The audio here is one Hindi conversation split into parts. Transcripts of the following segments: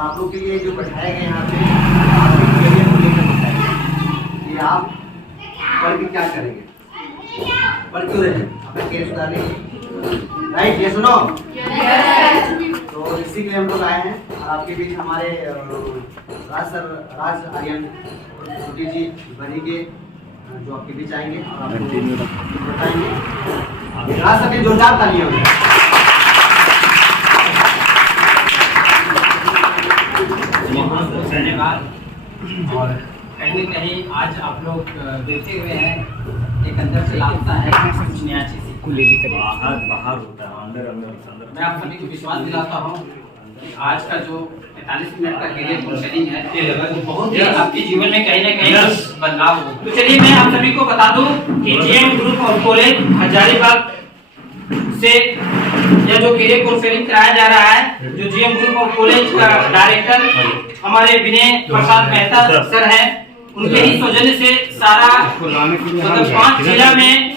आप लोग के लिए जो बैठाए गए यहाँ पे आपके करियर को लेकर बताएंगे कि आप पढ़ के क्या करेंगे, पढ़ क्यों रहे हैं, अपना केस सुधारने, राइट? ये सुनो। तो इसी के लिए हम लोग आए हैं और आपके बीच हमारे राज आर्यन जी बनी के जो आपके बीच आएंगे और आपको बताएंगे। राज सभी जोरदार तालियां होंगी। धन्यवाद। और कहीं न कहीं आज आप लोग देखे हुए हैं एक अंदर से लापता है कुछ नया चीज बाहर होता है, अंदर मैं आप सभी को विश्वास दिलाता हूँ कि आज का जो 45 मिनट का करियर काउंसलिंग है वो बहुत ही आपके जीवन में कहीं ना कहीं बदलाव हो। तो चलिए मैं आप सभी को बता दूं कि JM group of college Hazaribagh से यह जो करियर काउंसलिंग कराया जा रहा है, जो जेएम ग्रुप ऑफ कॉलेज का डायरेक्टर हमारे विनय प्रसाद मेहता सर हैं, उनके ही सौजन्य से सारा मतलब 5 जिला में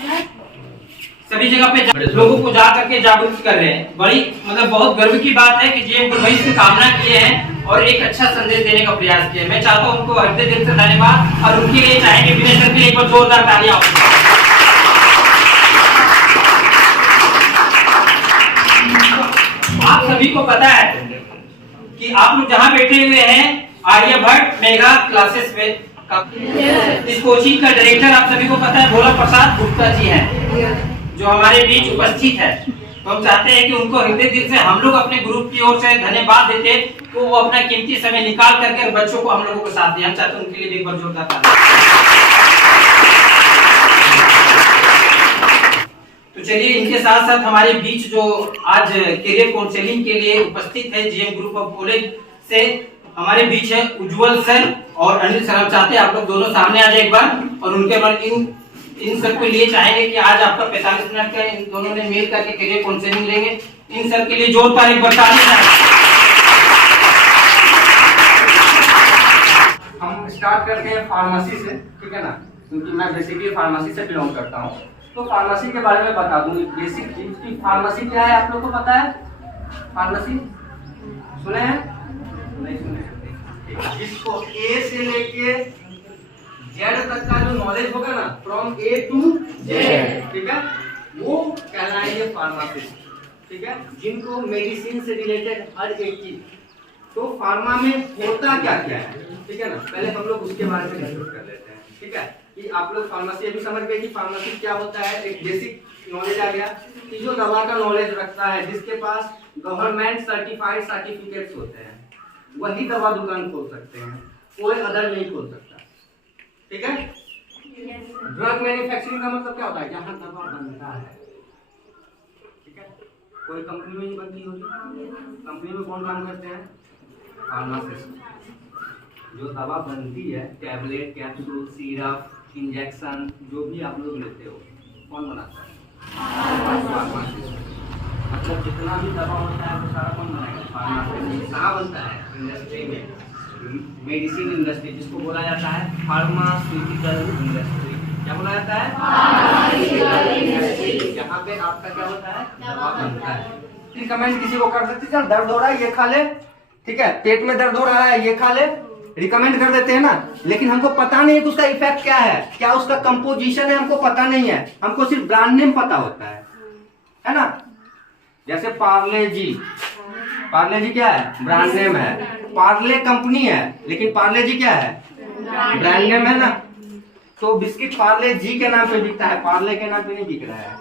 सभी जगह पे लोगों को जा करके जागरूक कर रहे हैं। बड़ी मतलब बहुत गर्व की बात है कि जेएम ग्रुप इसकी कामना किए हैं और एक अच्छा संदेश देने का प्रयास किया। मैं चाहता हूं उनको हृदय दिल से धन्यवाद और उनके लिए चाहेंगे विनय सर के लिए एक बार जोरदार तालियां। आप सभी को पता है कि आप लोग जहां बैठे हुए हैं आर्यभट्ट मेगा क्लासेस में इस कोचिंग का डायरेक्टर आप सभी को पता है भोला प्रसाद गुप्ता जी हैं, जो हमारे बीच उपस्थित है। तो हम चाहते हैं कि उनको हृदय दिल से हम लोग अपने ग्रुप की ओर से धन्यवाद देते तो वो अपना कीमती समय निकाल करके बच्चों को हम लोगों को साथ दिया। हम चाहते हैं उनके लिए एक बार जोरदार तालियां। तो चलिए इनके साथ साथ हमारे बीच जो आज करियर काउंसलिंग के लिए उपस्थित है जेएम ग्रुप ऑफ कॉलेज से हमारे बीच है उज्जवल सर और अनिल सर। हम चाहते हैं आप लोग दोनों सामने आ जाए एक बार और उनके बाद इन सर को लिए चाहेंगे कि आज आपका 45 मिनट का इन दोनों ने मिल करके करियर काउंसलिंग लेंगे। इन सर के लिए जोरदार एक बार तालियां। हम स्टार्ट करते हैं फार्मेसी से, ठीक है ना, क्योंकि मैं बेसिकली फार्मेसी से बिलोंग करता हूँ। तो फार्मेसी के बारे में बता दूं बेसिक चीज की फार्मेसी क्या है। आप लोग को पता है फार्मेसी? सुने हैं? नहीं सुने? जिसको ए से लेके जेड तक का जो नॉलेज होगा ना, फ्रॉम ए टू जेड, ठीक है, वो कहलाएंगे फार्मासिस्ट, ठीक है, जिनको मेडिसिन से रिलेटेड हर एक चीज। तो फार्मा में होता क्या क्या है, ठीक है ना, पहले हम लोग उसके बारे में डिस्कस कर लेते हैं, ठीक है, कि आप लोग फार्मेसी अभी समझ गए कि फार्मेसी क्या होता है। एक बेसिक नॉलेज आ गया कि जो दवा का नॉलेज रखता है, जिसके पास गवर्नमेंट सर्टिफाइड सर्टिफिकेट्स होते हैं, वही दवा दुकान खोल सकते हैं, कोई अदर नहीं खोल सकता, ठीक है। ड्रग मैन्युफैक्चरिंग का मतलब क्या होता है? जहां दवा बनता है, ठीक है, कोई कंपनी में नहीं बनती होगी। कंपनी में कौन काम करते हैं? फार्मासिस्ट। जो दवा बनती है, टैबलेट, कैप्सूल, सिरप, इंजेक्शन, जो भी आप लोग लेते हो, कौन बनाता है? फार्मासिस्ट। मतलब जितना भी दवा होता है वो सारा कौन बनाएगा? फार्मासिस्ट। कहाँ बनता है? इंडस्ट्री में, मेडिसिन इंडस्ट्री, जिसको बोला जाता है फार्मास्यूटिकल इंडस्ट्री। क्या बोला जाता है? Pharmaceutical industry. यहाँ पे आपका क्या होता है? दवा बनता है। रिकमेंड किसी को कर सकते हैं, दर्द हो रहा है ये खा ले, ठीक है, पेट में दर्द हो रहा है ये खा ले, रिकमेंड कर देते हैं ना, लेकिन हमको पता नहीं है कि उसका इफेक्ट क्या है, क्या उसका कंपोजिशन है, हमको पता नहीं है, हमको सिर्फ ब्रांड नेम पता होता है ना। जैसे पार्ले जी, पार्ले जी क्या है? ब्रांड नेम है। पार्ले कंपनी है, लेकिन पार्ले जी क्या है? ब्रांड नेम है ना। तो बिस्किट पार्ले जी के नाम पे बिकता है, पार्ले के नाम पे नहीं बिक रहा है,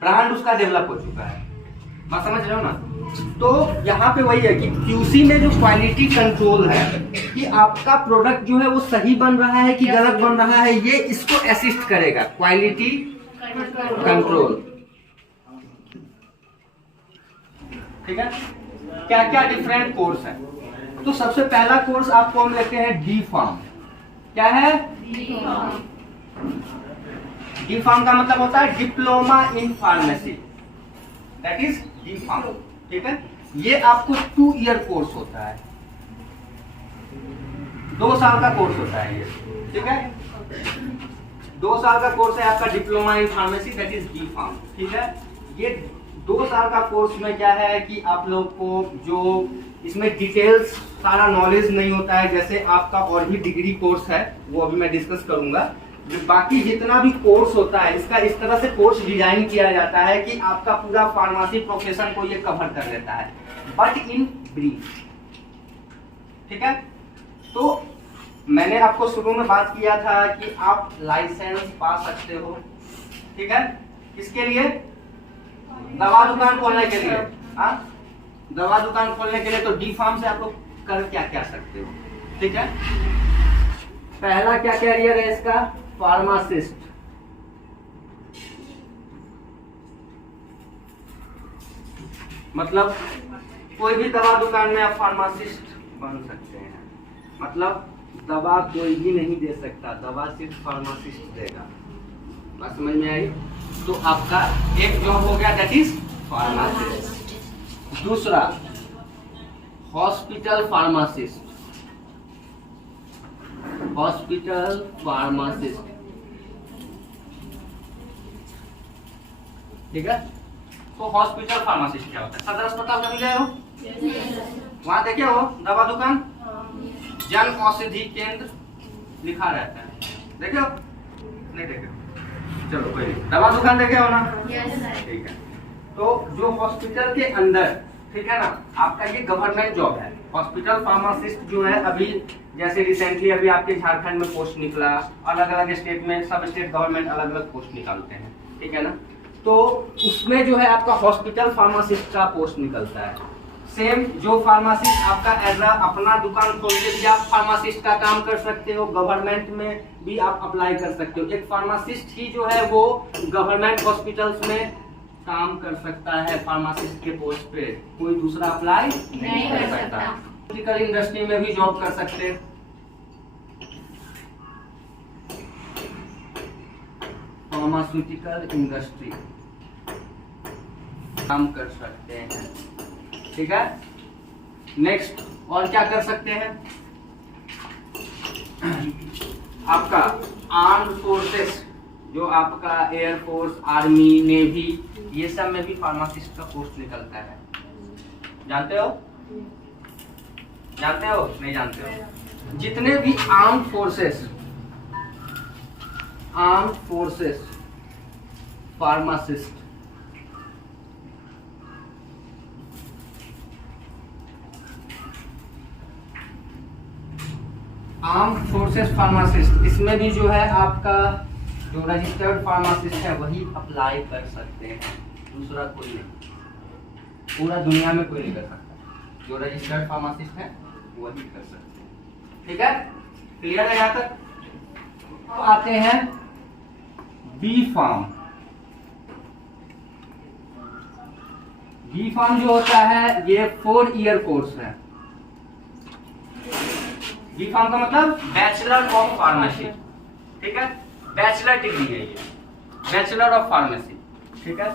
ब्रांड उसका डेवलप हो चुका है। बात समझ रहे हो ना। तो यहाँ पे वही है कि क्यूसी में जो क्वालिटी कंट्रोल है कि आपका प्रोडक्ट जो है वो सही बन रहा है कि गलत बन रहा है, ये इसको असिस्ट करेगा, क्वालिटी कंट्रोल, ठीक है। क्या क्या डिफरेंट कोर्स है? तो सबसे पहला कोर्स आपको हम लेते हैं डी फार्म। क्या है? डी फार्म का मतलब होता है diploma in pharmacy, that is D pharm, ठीक है। ये आपको 2 ईयर कोर्स होता है, 2 साल का कोर्स होता है ये, ठीक है। 2 साल का कोर्स है आपका diploma in pharmacy, that is D pharm, ठीक है। ये 2 साल का कोर्स में क्या है कि आप लोग को जो इसमें डिटेल्स सारा नॉलेज नहीं होता है, जैसे आपका और भी डिग्री कोर्स है वो अभी मैं डिस्कस करूंगा। जो बाकी जितना भी कोर्स होता है इसका इस तरह से कोर्स डिजाइन किया जाता है कि आपका पूरा फार्मेसी प्रोफेशन को ये कवर कर लेता है, बट इन ब्रीफ। ठीक है, तो मैंने आपको शुरू में बात किया था कि आप लाइसेंस पा सकते हो। ठीक है, किसके लिए? दवा दुकान खोलने के लिए। हाँ, दवा दुकान खोलने के लिए तो डी फार्म से आप लोग कर क्या क्या सकते हो। ठीक है, पहला क्या कैरियर है इसका? फार्मासिस्ट। मतलब कोई भी दवा दुकान में आप फार्मासिस्ट बन सकते हैं। मतलब दवा कोई भी नहीं दे सकता, दवा सिर्फ फार्मासिस्ट देगा। बात समझ में आई? तो आपका एक जॉब हो गया, दैट इज फार्मासिस्ट। दूसरा हॉस्पिटल फार्मासिस्ट। हॉस्पिटल फार्मासिस्ट, ठीक है। तो हॉस्पिटल फार्मासिस्ट क्या होता है? सदर अस्पताल कभी गए हो? वहां देखे हो दवा दुकान, जन औषधि केंद्र लिखा रहता है, देखे हो? नहीं देखे? चलो कोई नहीं, दवा दुकान देखे हो ना? ठीक है। तो जो हॉस्पिटल के अंदर, ठीक है ना, आपका ये गवर्नमेंट जॉब है। हॉस्पिटल फार्मासिस्ट जो है, अभी जैसे रिसेंटली अभी आपके झारखंड में पोस्ट निकला, अलग अलग स्टेट में सब स्टेट गवर्नमेंट अलग अलग पोस्ट निकालते हैं, ठीक है ना। तो उसमें जो है आपका हॉस्पिटल फार्मासिस्ट का पोस्ट निकलता है। सेम जो फार्मासिस्ट आपका एज अपना दुकान खोल के भी आप फार्मासिस्ट का काम कर सकते हो, गवर्नमेंट में भी आप अप्लाई कर सकते हो। एक फार्मासिस्ट ही जो है वो गवर्नमेंट हॉस्पिटल्स में काम कर सकता है, फार्मासिस्ट के पोस्ट पे कोई दूसरा अप्लाई नहीं कर सकता। फार्मास्यूटिकल इंडस्ट्री में भी जॉब कर सकते हैं। फार्मास्यूटिकल इंडस्ट्री काम कर सकते हैं, ठीक है। नेक्स्ट और क्या कर सकते हैं? आपका आर्म्ड फोर्सेस, जो आपका एयरफोर्स, आर्मी, नेवी, ये सब में भी फार्मासिस्ट का पोस्ट निकलता है। जानते हो? जानते हो? नहीं जानते हो? जितने भी armed forces pharmacist, armed forces pharmacist, इसमें भी जो है आपका जो रजिस्टर्ड फार्मासिस्ट है वही अप्लाई कर सकते हैं, दूसरा कोई नहीं, पूरा दुनिया में कोई नहीं कर सकता। जो रजिस्टर्ड फार्मासिस्ट है वही कर सकते हैं, ठीक है। क्लियर है यहाँ तक? तो आते हैं बी फार्म। बी फार्म जो होता है ये 4 ईयर कोर्स है। बी फार्म का मतलब बैचलर ऑफ फार्मेसी, ठीक है, बैचलर डिग्री है ये, बैचलर ऑफ फार्मेसी, ठीक है।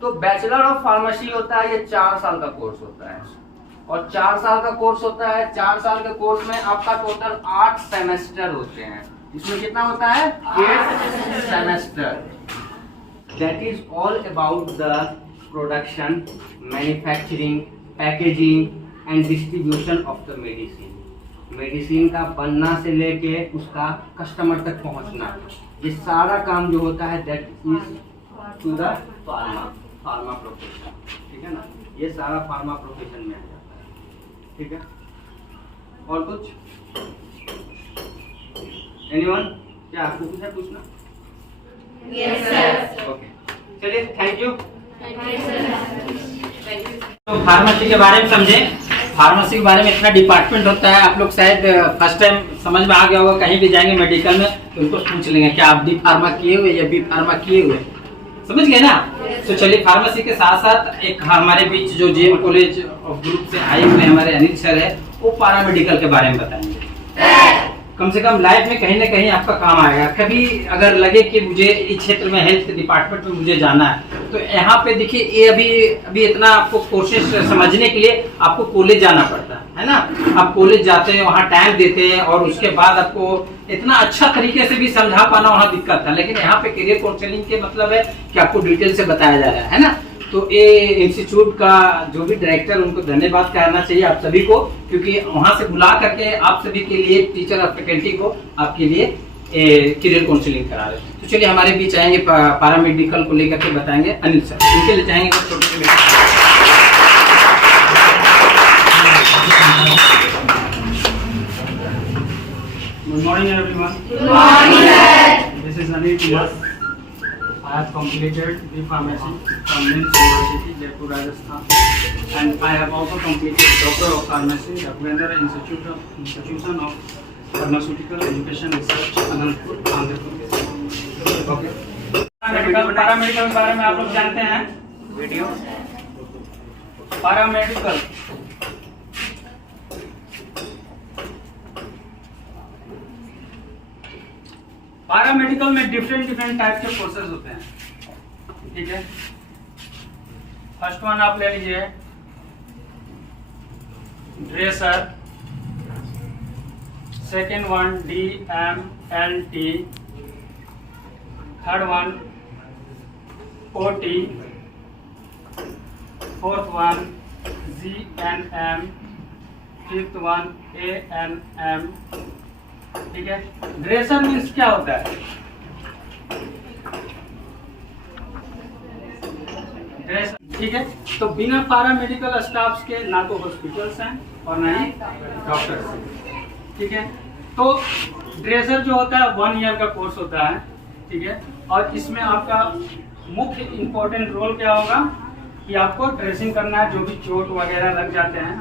तो बैचलर ऑफ फार्मेसी होता है, ये 4 साल का कोर्स होता है, और 4 साल का कोर्स होता है। 4 साल के कोर्स में आपका टोटल 8 सेमेस्टर होते हैं। इसमें कितना होता है? 8 semester. That is all about the production, manufacturing, packaging and distribution of the medicine. Medicine का बनना से लेके उसका कस्टमर तक पहुंचना, ये सारा काम जो होता है that is to the pharma profession, ठीक है ना। ये सारा फार्मा प्रोफेशन में आ जाता है, ठीक है। और कुछ? एनीवन? क्या आपको कुछ है पूछना? Yes sir. ओके, चलिए, थैंक यू। तो फार्मेसी के बारे में समझे। फार्मेसी के बारे में इतना डिपार्टमेंट होता है, आप लोग शायद फर्स्ट टाइम समझ में आ गया होगा। कहीं भी जाएंगे मेडिकल में तो उनको पूछ लेंगे क्या आप डी फार्मा किए हुए या बी फार्मा किए हुए, समझ गए ना। तो चलिए, फार्मेसी के साथ साथ एक हमारे बीच जो जेएम कॉलेज ऑफ ग्रुप से आए हुए हमारे अनिल सर है, वो पैरामेडिकल के बारे में बताएंगे। कम से कम लाइफ में कहीं ना कहीं आपका काम आएगा। कभी अगर लगे कि मुझे इस क्षेत्र में हेल्थ डिपार्टमेंट में मुझे जाना है, तो यहाँ पे देखिए, ये अभी इतना आपको कोर्सेज समझने के लिए आपको कॉलेज जाना पड़ता है ना। आप कॉलेज जाते हैं, वहाँ टाइम देते हैं, और उसके बाद आपको इतना अच्छा तरीके से भी समझा पाना वहाँ दिक्कत है। लेकिन यहाँ पे करियर काउंसलिंग के मतलब है कि आपको डिटेल से बताया जा रहा है ना। तो ये इंस्टीट्यूट का जो भी डायरेक्टर, उनको धन्यवाद कहना चाहिए आप सभी को, क्योंकि वहां से बुला करके आप सभी के लिए, टीचर और फैकल्टी को आपके लिए करियर काउंसलिंग करा रहे हैं। तो चलिए हमारे बीच आएंगे पैरामेडिकल को लेकर के बताएंगे अनिल सर, उनके लिए चाहेंगे छोटे से। Good morning, everyone. Good morning, sir. This is Anil Kumar. I have completed the pharmacy from MIMS University, Jaipur, Rajasthan, and I have also completed Doctor of Pharmacy, Abhinandar Institution of Pharmaceutical Education Research, Anandpur, Andhra Pradesh. Okay. Paramedical के बारे में आप लोग जानते हैं? वीडियो पैरामेडिकल पैरामेडिकल में डिफरेंट टाइप के कोर्सेज होते हैं, ठीक है। फर्स्ट वन आप ले लीजिए dresser, second one DMLT, third one OT, fourth one GNM, fifth one ANM, ठीक है। ड्रेसर मीन्स क्या होता है? ड्रेसर, ठीक है। तो बिना पैरामेडिकल स्टाफ्स के ना तो हॉस्पिटल्स हैं और ना ही डॉक्टर्स हैं, ठीक है। तो ड्रेसर जो होता है 1 ईयर का कोर्स होता है, ठीक है। और इसमें आपका मुख्य इम्पोर्टेंट रोल क्या होगा कि आपको ड्रेसिंग करना है, जो भी चोट वगैरह लग जाते हैं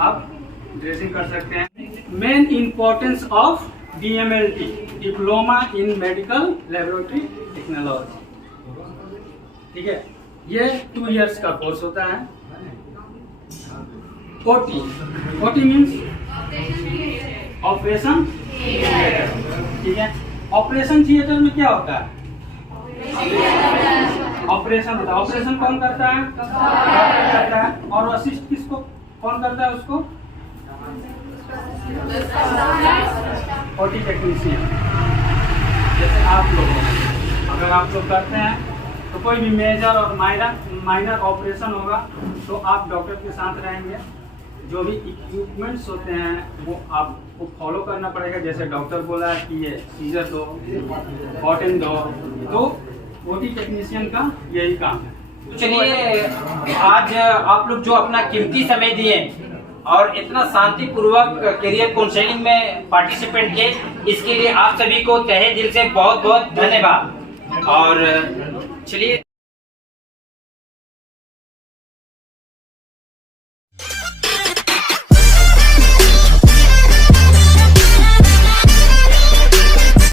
आप ड्रेसिंग कर सकते हैं। Main importance of DMLT, diploma in medical laboratory technology, ठीक है। ये 2 इयर्स का कोर्स होता है। OT मीन्स ऑपरेशन थिएटर, ठीक है। ऑपरेशन थिएटर में क्या होता है? ऑपरेशन होता है। ऑपरेशन कौन करता है? करता है। और असिस्ट किसको कौन करता है उसको? OT technician. जैसे आप लोग अगर आप लोग करते हैं तो कोई भी मेजर और माइनर ऑपरेशन होगा तो आप डॉक्टर के साथ रहेंगे। जो भी इक्विपमेंट्स होते हैं वो आपको फॉलो करना पड़ेगा। जैसे डॉक्टर बोला कि ये सीजर दो, कॉटन दो, तो OT टेक्नीशियन का यही काम है। तो चलिए आज आप लोग जो अपना कीमती समय दिए और इतना शांतिपूर्वक करियर काउंसलिंग में पार्टिसिपेट किए, इसके लिए आप सभी को तहे दिल से बहुत बहुत धन्यवाद। और चलिए